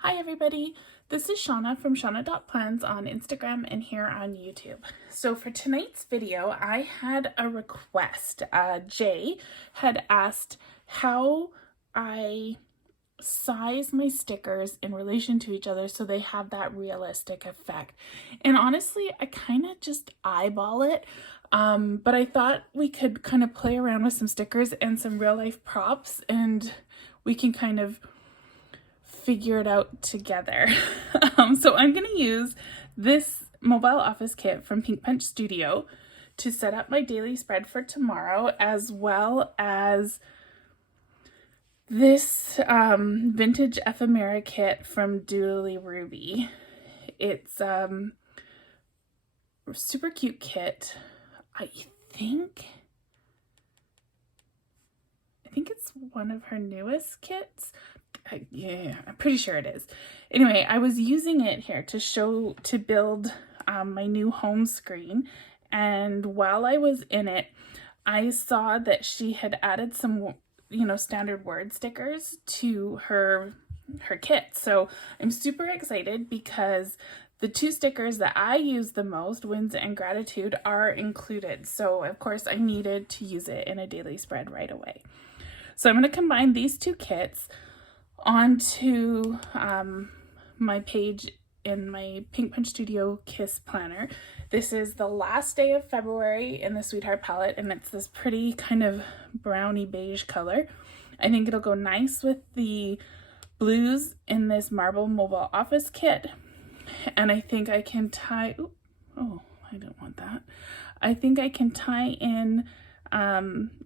Hi everybody, this is Shauna from Shauna.plans on Instagram and here on YouTube. So for tonight's video, I had a request. Jay had asked how I size my stickers in relation to each other so they have that realistic effect. And honestly, I kind of just eyeball it, but I thought we could kind of play around with some stickers and some real life props and we can kind of figure it out together. So I'm going to use this mobile office kit from Pink Punch Studio to set up my daily spread for tomorrow, as well as this vintage ephemera kit from Doodly Ruby. It's a super cute kit. I think it's one of her newest kits. Yeah, I'm pretty sure it is. Anyway, I was using it here to build my new home screen, and while I was in it, I saw that she had added some, standard word stickers to her kit. So I'm super excited because the two stickers that I use the most, wins and gratitude, are included. So of course I needed to use it in a daily spread right away. So I'm going to combine these two kits onto my page in my Pink Punch Studio Kiss Planner. This is the last day of February in the Sweetheart palette, and it's this pretty kind of browny beige color. I think it'll go nice with the blues in this marble mobile office kit, and I think I can tie, oh, I don't want that. I think I can tie in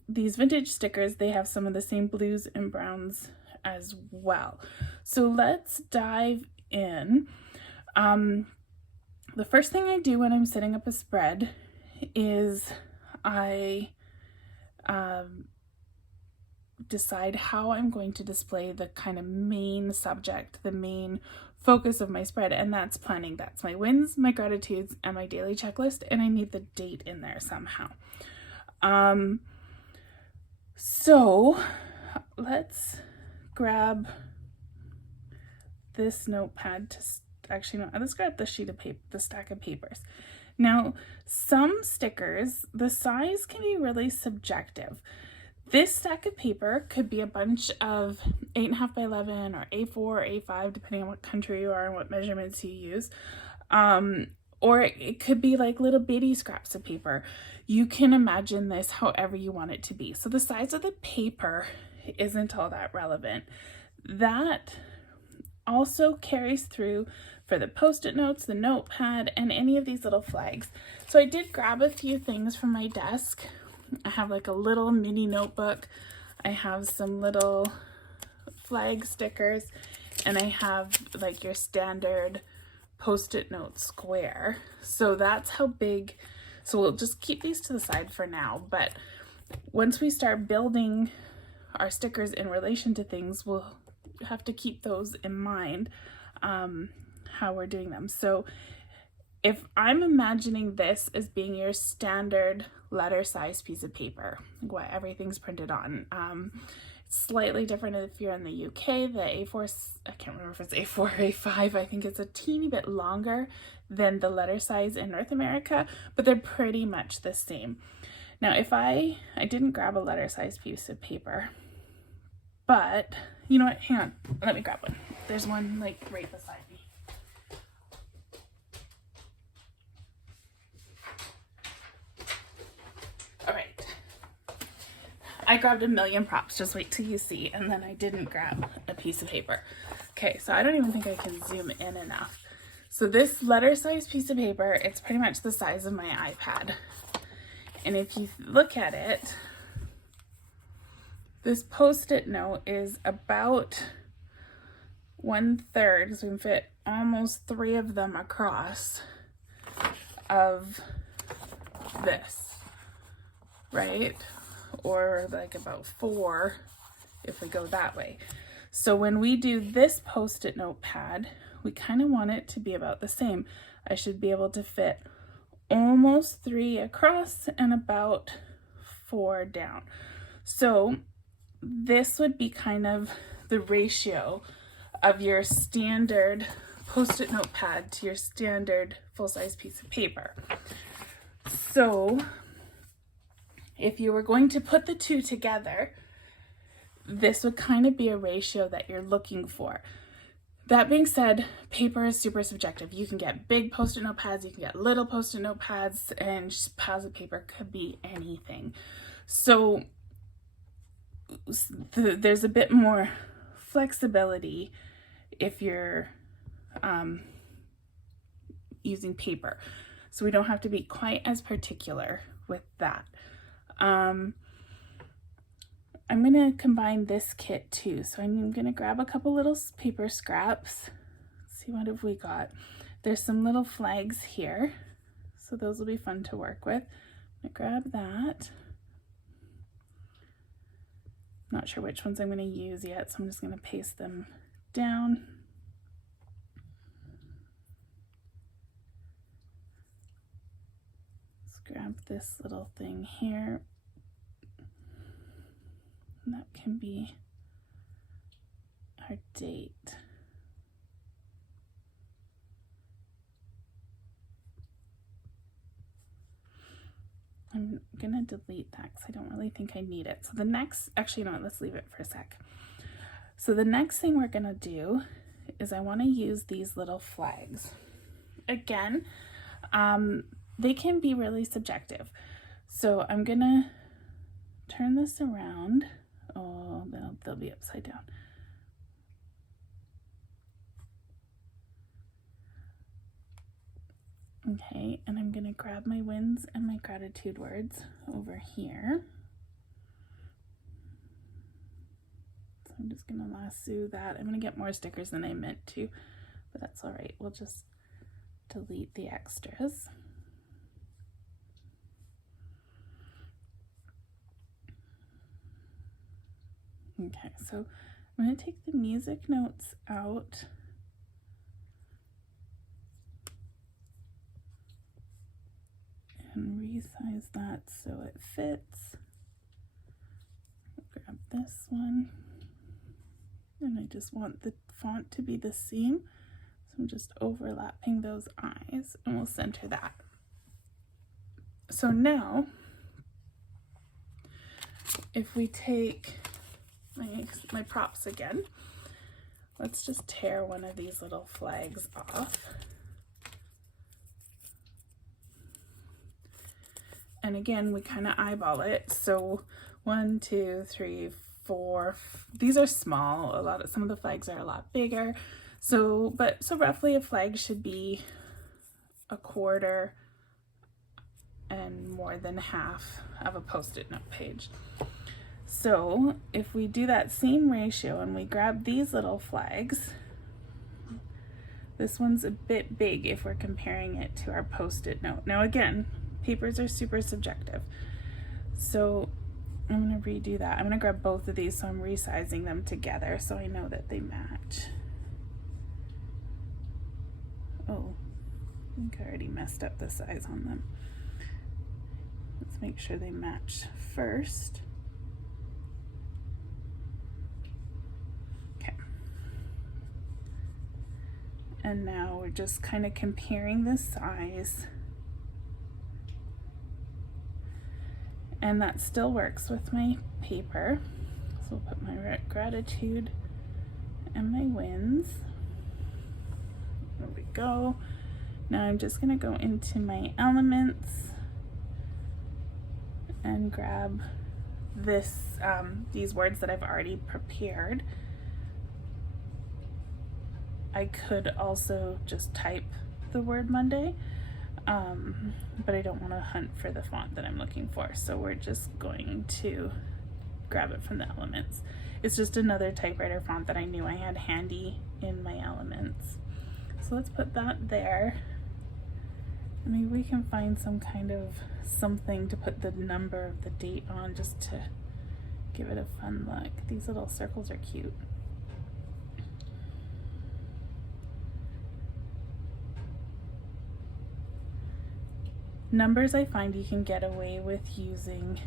these vintage stickers. They have some of the same blues and browns as well. So let's dive in. The first thing I do when I'm setting up a spread is I decide how I'm going to display the kind of main subject, the main focus of my spread, and that's planning. That's my wins, my gratitudes, and my daily checklist, and I need the date in there somehow. So let's grab this notepad to let's grab the sheet of paper, the stack of papers. Now, some stickers, the size can be really subjective. This stack of paper could be a bunch of 8.5 by 11 or A4 or A5, depending on what country you are and what measurements you use. Or it could be like little bitty scraps of paper. You can imagine this however you want it to be. So the size of the paper isn't all that relevant. That also carries through for the post-it notes, the notepad, and any of these little flags. So I did grab a few things from my desk. I have like a little mini notebook. I have some little flag stickers, and I have like your standard post-it note square. So that's how big. So we'll just keep these to the side for now, but once we start building our stickers in relation to things, we'll have to keep those in mind, how we're doing them. So if I'm imagining this as being your standard letter size piece of paper, what everything's printed on, slightly different if you're in the UK. The A4, I can't remember if it's A4 or A5, I think it's a teeny bit longer than the letter size in North America, but they're pretty much the same. Now, if I didn't grab a letter size piece of paper, but you know what, hang on, let me grab one. There's one like right beside me. All right, I grabbed a million props, just wait till you see, and then I didn't grab a piece of paper. Okay, so I don't even think I can zoom in enough. So this letter size piece of paper, it's pretty much the size of my iPad. And if you look at it, this post-it note is about 1/3, so we can fit almost 3 of them across of this, right? Or like about 4 if we go that way. So when we do this post-it notepad, we kind of want it to be about the same. I should be able to fit almost 3 across and about 4 down. So this would be kind of the ratio of your standard Post-it notepad to your standard full-size piece of paper. So if you were going to put the two together, this would kind of be a ratio that you're looking for. That being said, paper is super subjective. You can get big Post-it notepads, you can get little Post-it notepads, and piles of paper could be anything. So there's a bit more flexibility if you're using paper. So we don't have to be quite as particular with that. I'm going to combine this kit too. So I'm going to grab a couple little paper scraps. Let's see, what have we got? There's some little flags here. So those will be fun to work with. I'm going to grab that. Not sure which ones I'm going to use yet, so I'm just going to paste them down. Let's grab this little thing here. And that can be our date. I'm gonna delete that because I don't really think I need it. So the next, actually, no, let's leave it for a sec. So the next thing we're gonna do is I wanna use these little flags. Again, they can be really subjective. So I'm gonna turn this around. Oh, they'll be upside down. Okay, and I'm gonna grab my wins and my gratitude words over here. So I'm just gonna lasso that. I'm gonna get more stickers than I meant to, but that's all right. We'll just delete the extras. Okay, so I'm gonna take the music notes out. And resize that so it fits. Grab this one. And I just want the font to be the same. So I'm just overlapping those eyes and we'll center that. So now, if we take my props again, let's just tear one of these little flags off. And again, we kind of eyeball it. So 1, 2, 3, 4. These are small. Some of the flags are a lot bigger. So roughly a flag should be 1/4 and more than half of a Post-it note page. So if we do that same ratio and we grab these little flags, this one's a bit big if we're comparing it to our Post-it note. Now again, papers are super subjective. So I'm going to redo that. I'm going to grab both of these so I'm resizing them together so I know that they match. Oh, I think I already messed up the size on them. Let's make sure they match first. Okay. And now we're just kind of comparing the size. And that still works with my paper. So we'll put my gratitude and my wins. There we go. Now I'm just gonna go into my elements and grab this, these words that I've already prepared. I could also just type the word Monday. But I don't want to hunt for the font that I'm looking for, so we're just going to grab it from the elements. It's just another typewriter font that I knew I had handy in my elements. So let's put that there. And maybe we can find some kind of something to put the number of the date on just to give it a fun look. These little circles are cute. Numbers, I find you can get away with using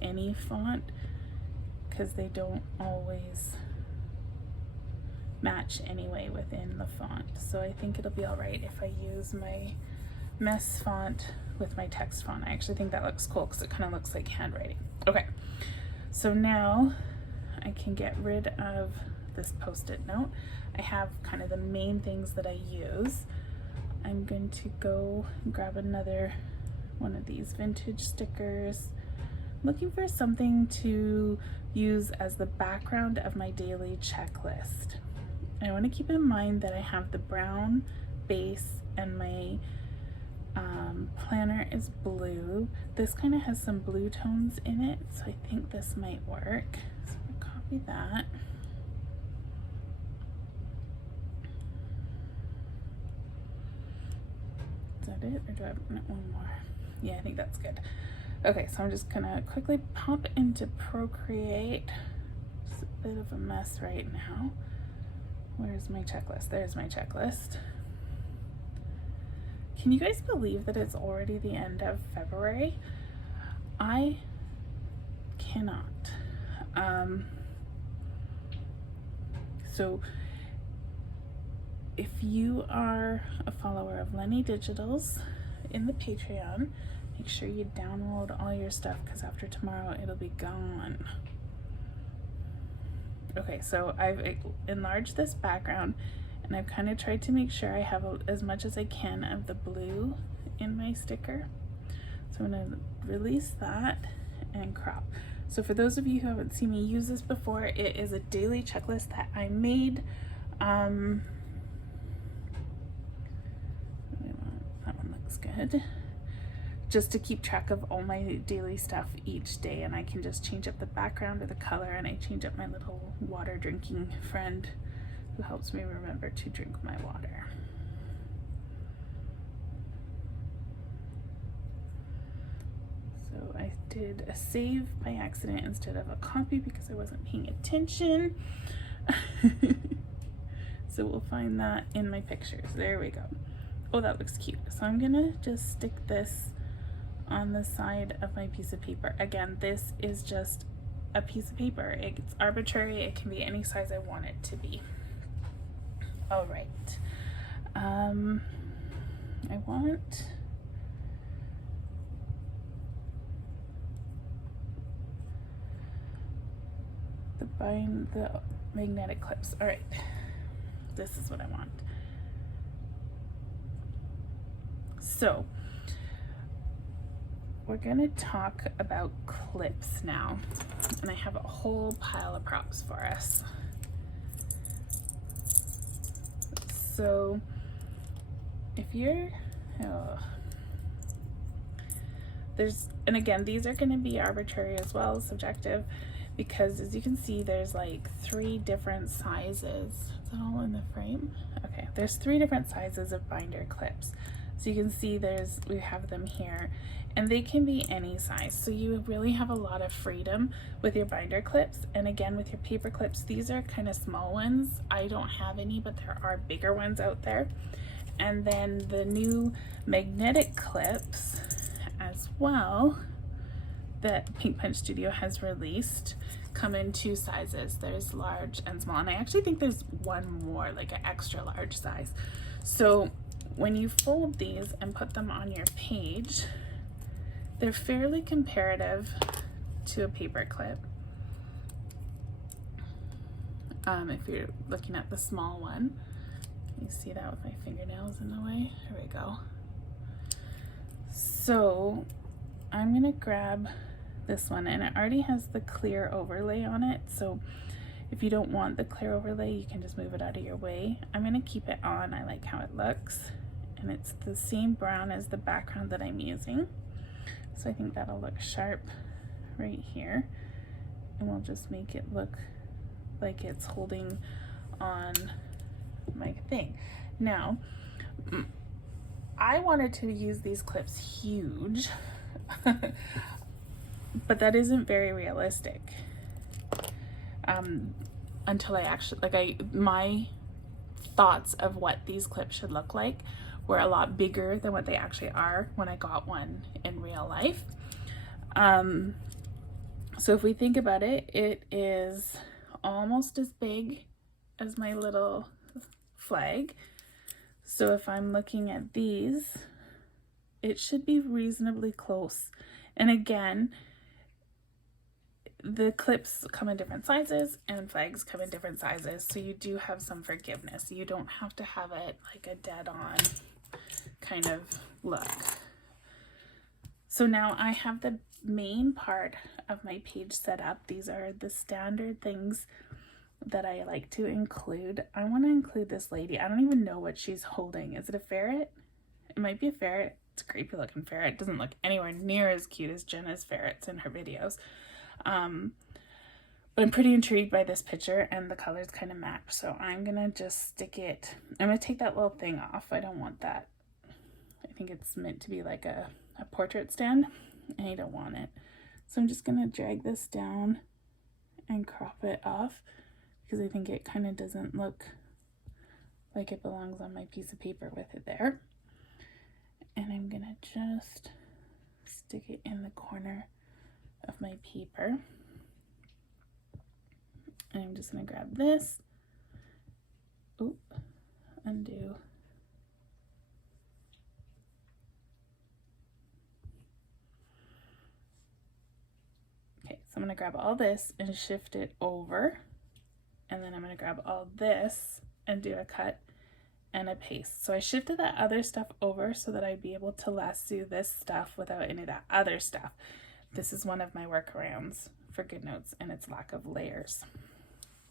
any font because they don't always match anyway within the font. So I think it'll be all right if I use my mess font with my text font. I actually think that looks cool because it kind of looks like handwriting. Okay, so now I can get rid of this post-it note. I have kind of the main things that I use. I'm going to go grab another one of these vintage stickers. I'm looking for something to use as the background of my daily checklist. I want to keep in mind that I have the brown base and my planner is blue. This kind of has some blue tones in it, so I think this might work. So I'm gonna copy that. Is that it, or do I have one more? Yeah, I think that's good. Okay, so I'm just gonna quickly pop into Procreate. It's a bit of a mess right now. Where's my checklist? There's my checklist. Can you guys believe that it's already the end of February? I cannot. So if you are a follower of Lenny Digitals in the Patreon, make sure you download all your stuff because after tomorrow it'll be gone. Okay, so I've enlarged this background and I've kind of tried to make sure I have as much as I can of the blue in my sticker. So I'm going to release that and crop. So for those of you who haven't seen me use this before, it is a daily checklist that I made. That one looks good. Just to keep track of all my daily stuff each day, and I can just change up the background or the color, and I change up my little water drinking friend who helps me remember to drink my water. So I did a save by accident instead of a copy because I wasn't paying attention. So we'll find that in my pictures. There we go. Oh, that looks cute. So I'm gonna just stick this on the side of my piece of paper. Again, this is just a piece of paper. It's arbitrary. It can be any size I want it to be. All right. I want the magnetic clips. All right. This is what I want. So we're gonna talk about clips now, and I have a whole pile of props for us. So if you're, and again, these are gonna be arbitrary as well as subjective, because as you can see, there's like 3 different sizes. Is that all in the frame? Okay, there's 3 different sizes of binder clips. So you can see we have them here, and they can be any size. So you really have a lot of freedom with your binder clips. And again, with your paper clips, these are kind of small ones. I don't have any, but there are bigger ones out there. And then the new magnetic clips as well that Pink Punch Studio has released come in 2 sizes. There's large and small, and I actually think there's one more, like an extra large size. So when you fold these and put them on your page, they're fairly comparative to a paper clip. If you're looking at the small one, you see that with my fingernails in the way. Here we go. So I'm gonna grab this one, and it already has the clear overlay on it. So if you don't want the clear overlay, you can just move it out of your way. I'm gonna keep it on. I like how it looks, and it's the same brown as the background that I'm using. So I think that'll look sharp right here, and we'll just make it look like it's holding on my thing. Now, I wanted to use these clips huge, but that isn't very realistic. Until I actually, my thoughts of what these clips should look like were a lot bigger than what they actually are when I got one in real life. So if we think about it, it is almost as big as my little flag. So if I'm looking at these, it should be reasonably close. And again, the clips come in different sizes and flags come in different sizes, so you do have some forgiveness. You don't have to have it like a dead-on kind of look. So now I have the main part of my page set up. These are the standard things that I like to include. I want to include this lady. I don't even know what she's holding. Is it a ferret? It might be a ferret. It's a creepy looking ferret. It doesn't look anywhere near as cute as Jenna's ferrets in her videos. But I'm pretty intrigued by this picture, and the colors kind of match. So I'm gonna just stick it. I'm gonna take that little thing off. I don't want that. I think it's meant to be like a portrait stand, and I don't want it. So I'm just gonna drag this down and crop it off because I think it kind of doesn't look like it belongs on my piece of paper with it there. And I'm gonna just stick it in the corner of my paper. And I'm just gonna grab this. Oop, undo. Okay, so I'm gonna grab all this and shift it over. And then I'm gonna grab all this and do a cut and a paste. So I shifted that other stuff over so that I'd be able to lasso this stuff without any of that other stuff. This is one of my workarounds for GoodNotes and its lack of layers.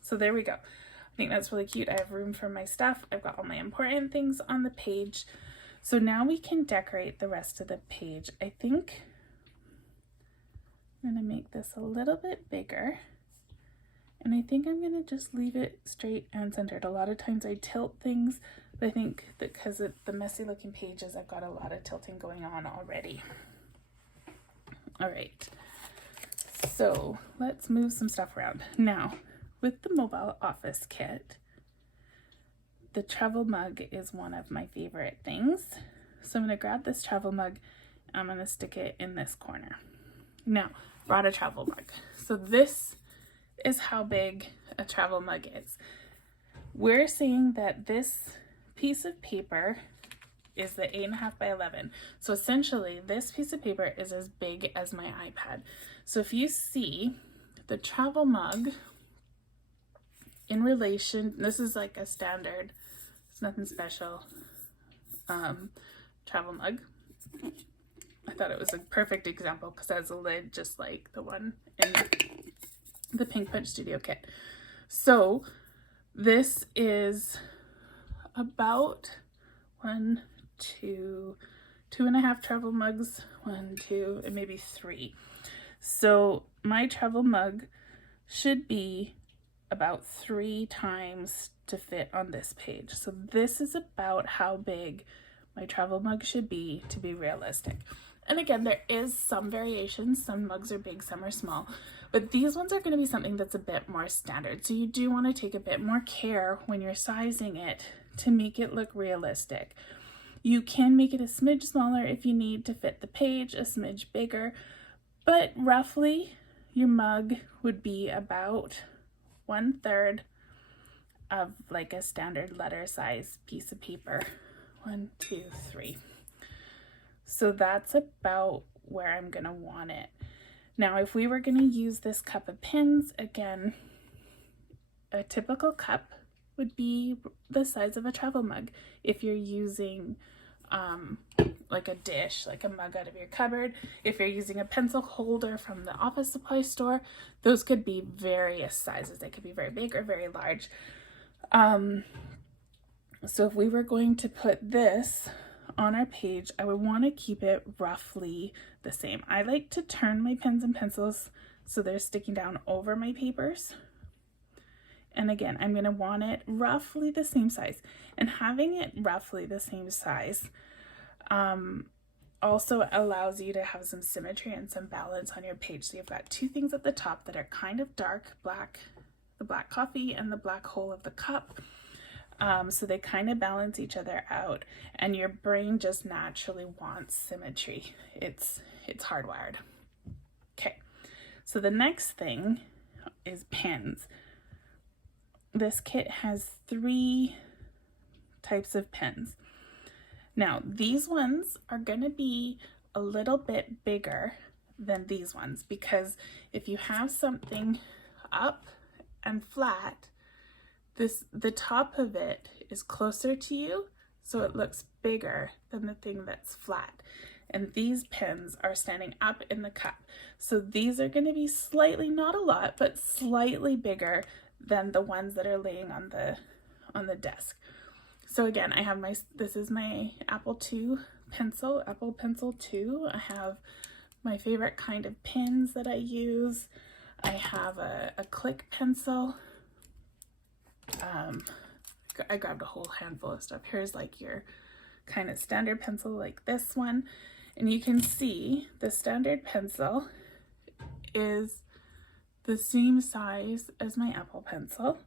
So there we go. I think that's really cute. I have room for my stuff. I've got all my important things on the page. So now we can decorate the rest of the page. I think I'm gonna make this a little bit bigger. And I think I'm gonna just leave it straight and centered. A lot of times I tilt things, but I think that because of the messy looking pages, I've got a lot of tilting going on already. All right, so let's move some stuff around. Now, with the mobile office kit, the travel mug is one of my favorite things. So I'm gonna grab this travel mug, I'm gonna stick it in this corner. Now, brought a travel mug. So this is how big a travel mug is. We're saying that this piece of paper is the 8.5 by 11. So essentially this piece of paper is as big as my iPad. So if you see the travel mug in relation, this is like a standard, it's nothing special, travel mug. I thought it was a perfect example because it has a lid just like the one in the Pink Punch Studio kit. So this is about 1, 2, 2.5 travel mugs, 1, 2, and maybe 3. So my travel mug should be about 3 times to fit on this page. So this is about how big my travel mug should be to be realistic. And again, there is some variations. Some mugs are big, some are small, but these ones are going to be something that's a bit more standard. So you do want to take a bit more care when you're sizing it to make it look realistic. You can make it a smidge smaller if you need to fit the page, a smidge bigger, but roughly your mug would be about 1/3 of like a standard letter size piece of paper. 1, 2, 3. So that's about where I'm gonna want it. Now, if we were gonna use this cup of pins, again, a typical cup would be the size of a travel mug. If you're using like a dish, like a mug out of your cupboard, if you're using a pencil holder from the office supply store, those could be various sizes. They could be very big or very large. So if we were going to put this on our page, I would want to keep it roughly the same. I like to turn my pens and pencils so they're sticking down over my papers. And again, I'm going to want it roughly the same size. And having it roughly the same size also allows you to have some symmetry and some balance on your page. So you've got 2 things at the top that are kind of dark black, the black coffee and the black hole of the cup. So they kind of balance each other out, and your brain just naturally wants symmetry. It's hardwired. Okay, so the next thing is pens. this kit has 3 types of pens. Now, these ones are going to be a little bit bigger than these ones, because if you have something up and flat, the top of it is closer to you, so it looks bigger than the thing that's flat. And these pens are standing up in the cup. So these are going to be slightly, not a lot, but slightly bigger than the ones that are laying on the desk. So again, I have this is my Apple Pencil 2. I have my favorite kind of pens that I use. I have a click pencil. I grabbed a whole handful of stuff. Here's like your kind of standard pencil like this one. And you can see the standard pencil is the same size as my Apple Pencil,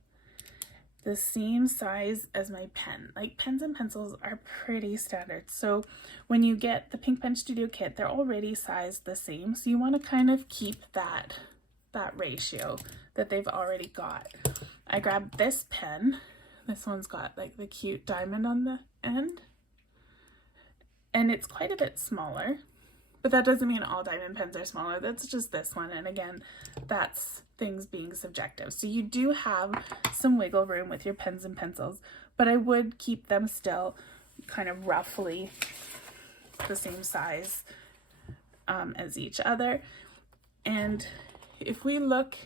the same size as my pen. Like, pens and pencils are pretty standard. So when you get the Pink Pen Studio kit, they're already sized the same. So you want to kind of keep that ratio that they've already got. I grabbed this pen. This one's got like the cute diamond on the end. And it's quite a bit smaller, but that doesn't mean all diamond pens are smaller. That's just this one. And again, that's things being subjective. So you do have some wiggle room with your pens and pencils, but I would keep them still kind of roughly the same size as each other. And if we look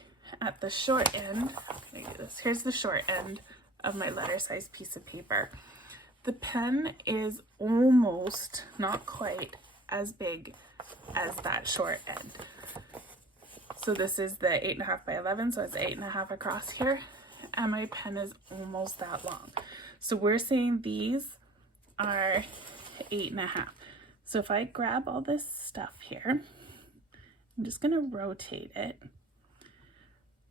at the short end, here's the short end of my letter size piece of paper. The pen is almost, not quite, as big as that short end. So this is the 8.5 by 11, so it's 8.5 across here, and my pen is almost that long. So we're saying these are 8.5. So if I grab all this stuff here, I'm just gonna rotate it.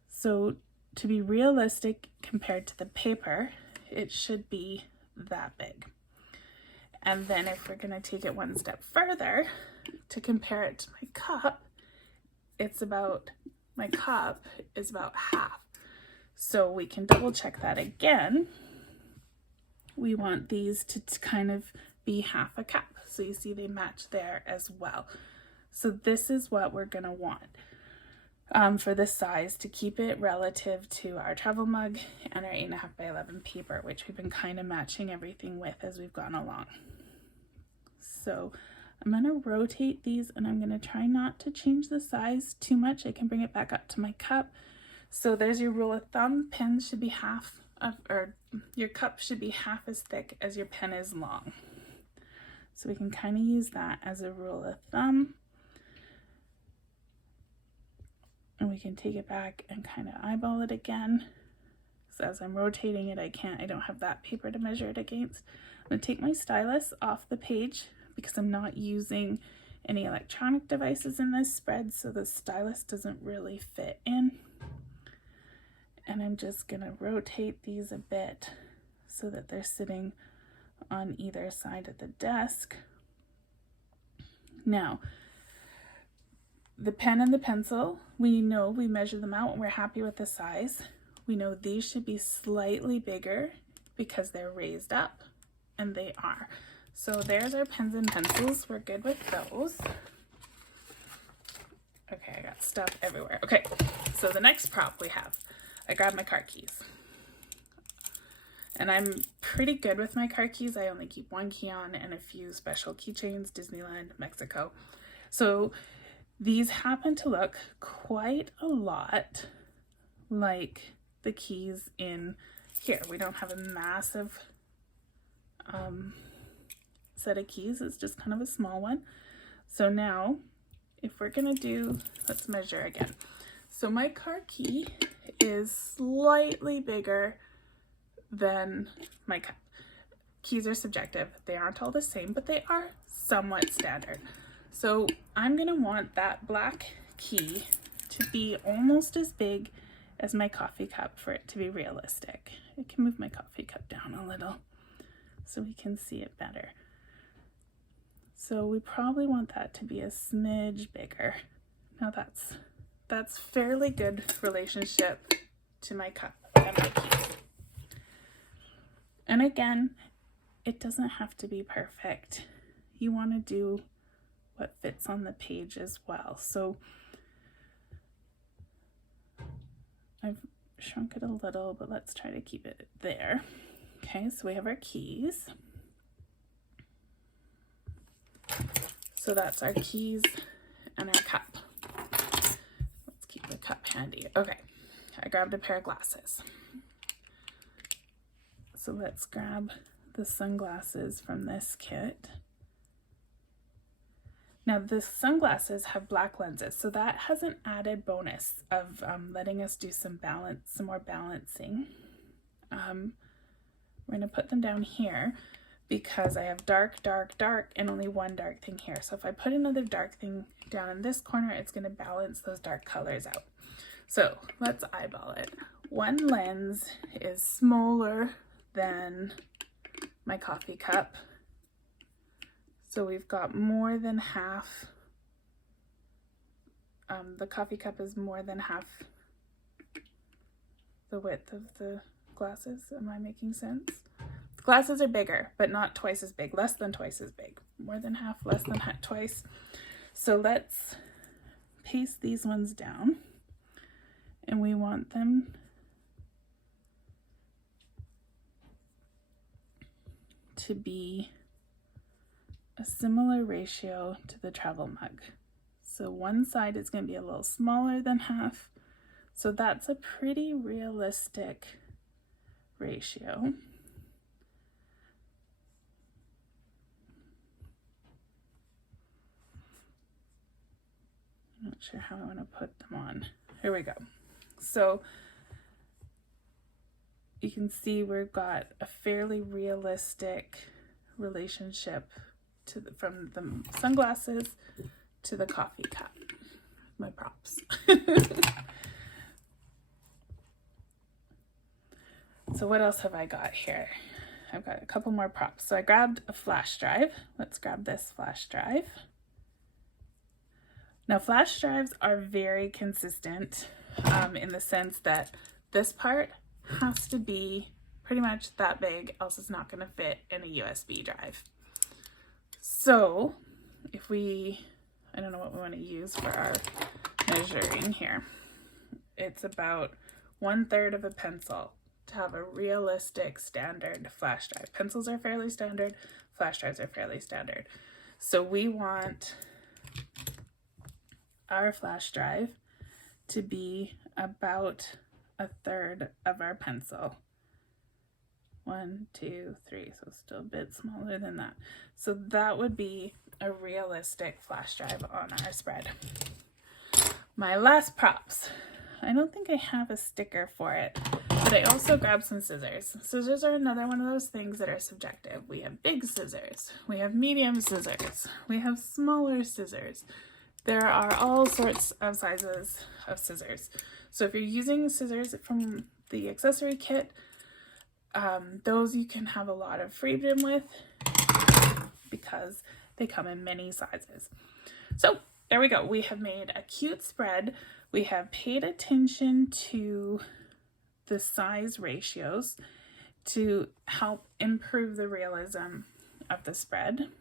So to be realistic compared to the paper, it should be that big. And then if we're going to take it one step further to compare it to my cup, my cup is about half. So we can double check that again. We want these to kind of be half a cup. So you see they match there as well. So this is what we're going to want for this size to keep it relative to our travel mug and our 8.5 by 11 paper, which we've been kind of matching everything with as we've gone along. So I'm going to rotate these, and I'm going to try not to change the size too much. I can bring it back up to my cup. So there's your rule of thumb. Pens should be your cup should be half as thick as your pen is long. So we can kind of use that as a rule of thumb. And we can take it back and kind of eyeball it again. So as I'm rotating it, I don't have that paper to measure it against. I'm going to take my stylus off the page because I'm not using any electronic devices in this spread, so the stylus doesn't really fit in. And I'm just going to rotate these a bit so that they're sitting on either side of the desk. Now, the pen and the pencil, we know we measure them out and we're happy with the size. We know these should be slightly bigger because they're raised up, and they are. So there's our pens and pencils. We're good with those. Okay, I got stuff everywhere. Okay, so the next prop we have, I grabbed my car keys. And I'm pretty good with my car keys. I only keep one key on and a few special keychains, Disneyland, Mexico. So these happen to look quite a lot like the keys in here. We don't have a massive set of keys. It's just kind of a small one. So now, if we're gonna let's measure again. So my car key is slightly bigger than my cup. Keys are subjective. They aren't all the same, but they are somewhat standard. So I'm gonna want that black key to be almost as big as my coffee cup for it to be realistic. I can move my coffee cup down a little so we can see it better. So we probably want that to be a smidge bigger. Now that's fairly good relationship to my cup and my keys. And again, it doesn't have to be perfect. You want to do what fits on the page as well. So I've shrunk it a little, but let's try to keep it there. Okay, so we have our keys. So that's our keys and our cup. Let's keep the cup handy. Okay, I grabbed a pair of glasses. So let's grab the sunglasses from this kit. Now the sunglasses have black lenses, so that has an added bonus of letting us do some more balancing. We're gonna put them down here because I have dark, dark, dark, and only one dark thing here. So if I put another dark thing down in this corner, it's gonna balance those dark colors out. So let's eyeball it. One lens is smaller than my coffee cup. So we've got more than half. The coffee cup is more than half the width of the glasses. Am I making sense? The glasses are bigger, but not twice as big, less than twice as big. More than half, less than twice. So let's paste these ones down, and we want them to be a similar ratio to the travel mug. So one side is going to be a little smaller than half. So that's a pretty realistic ratio. I'm not sure how I want to put them on. Here we go. So you can see we've got a fairly realistic relationship from the sunglasses to the coffee cup. My props. So what else have I got here? I've got a couple more props. So I grabbed a flash drive. Let's grab this flash drive. Now flash drives are very consistent in the sense that this part has to be pretty much that big, else it's not going to fit in a USB drive. So if I don't know what we want to use for our measuring here. It's about 1/3 of a pencil to have a realistic standard flash drive. Pencils are fairly standard, flash drives are fairly standard. So we want our flash drive to be about 1/3 of our pencil. 1, 2, 3, so still a bit smaller than that. So that would be a realistic flash drive on our spread. My last props. I don't think I have a sticker for it, but I also grabbed some scissors. Scissors are another one of those things that are subjective. We have big scissors, we have medium scissors, we have smaller scissors. There are all sorts of sizes of scissors. So if you're using scissors from the accessory kit, those you can have a lot of freedom with because they come in many sizes. So there we go. We have made a cute spread. We have paid attention to the size ratios to help improve the realism of the spread.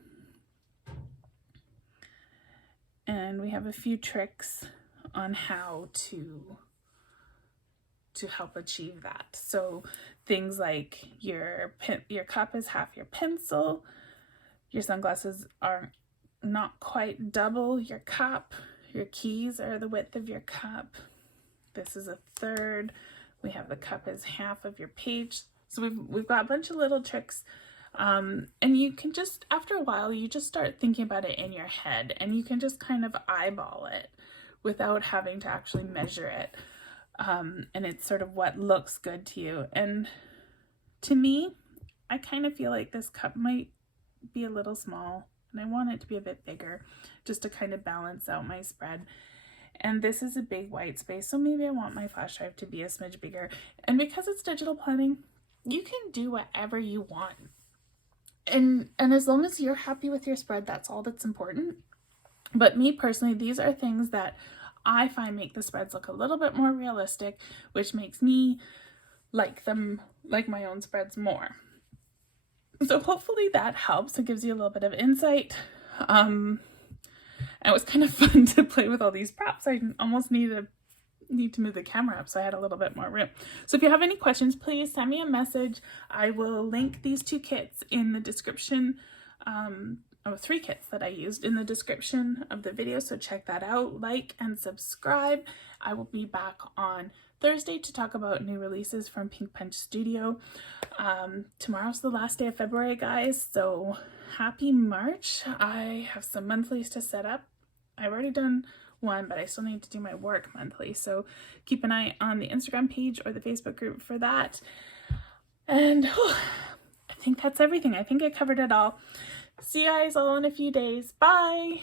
And we have a few tricks on how to help achieve that. So things like your cup is half your pencil, your sunglasses are not quite double your cup, your keys are the width of your cup, this is 1/3, we have the cup as half of your page. So we've got a bunch of little tricks, and you can just, after a while, you just start thinking about it in your head, and you can just kind of eyeball it without having to actually measure it. And it's sort of what looks good to you. And to me, I kind of feel like this cup might be a little small, and I want it to be a bit bigger just to kind of balance out my spread. And this is a big white space, so maybe I want my flash drive to be a smidge bigger. And because it's digital planning, you can do whatever you want. And as long as you're happy with your spread, that's all that's important. But me personally, these are things that I find make the spreads look a little bit more realistic, which makes me like them, like my own spreads more. So hopefully that helps. It gives you a little bit of insight. It was kind of fun to play with all these props. I almost need to move the camera up so I had a little bit more room. So if you have any questions, please send me a message. I will link these 2 kits in the description, 3 kits that I used in the description of the video, so check that out. Like and subscribe. I will be back on Thursday to talk about new releases from Pink Punch Studio. Tomorrow's the last day of February, guys, so happy March. I have some monthlies to set up. I've already done one, but I still need to do my work monthly, so keep an eye on the Instagram page or the Facebook group for that. And I think that's everything. I think I covered it all. See you guys all in a few days. Bye!